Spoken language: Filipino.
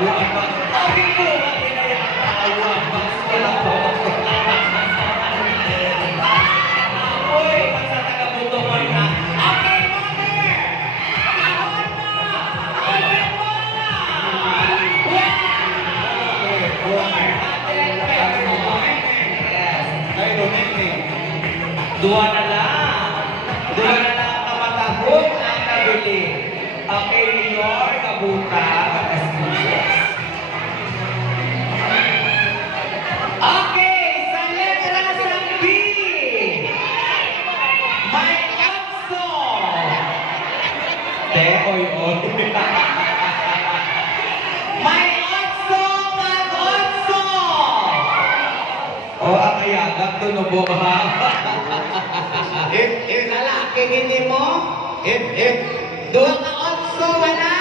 buwan pa. Okay po, kinayatawa. Wala po. Uy, magsatagabuto mo na. Okay, mother! Ahon na! Open mo na! Dua na lang. Dua na lang ang kamatahog ang nabili. Okay, Mayor, kabuta, kataskusyas. Okay, sa letra sa B. May otso. Te, oy, oy. May otso, mag-otso. O, ang ayagang tunubo ha. Lalaki, hindi mo? Dua ka otso, wala.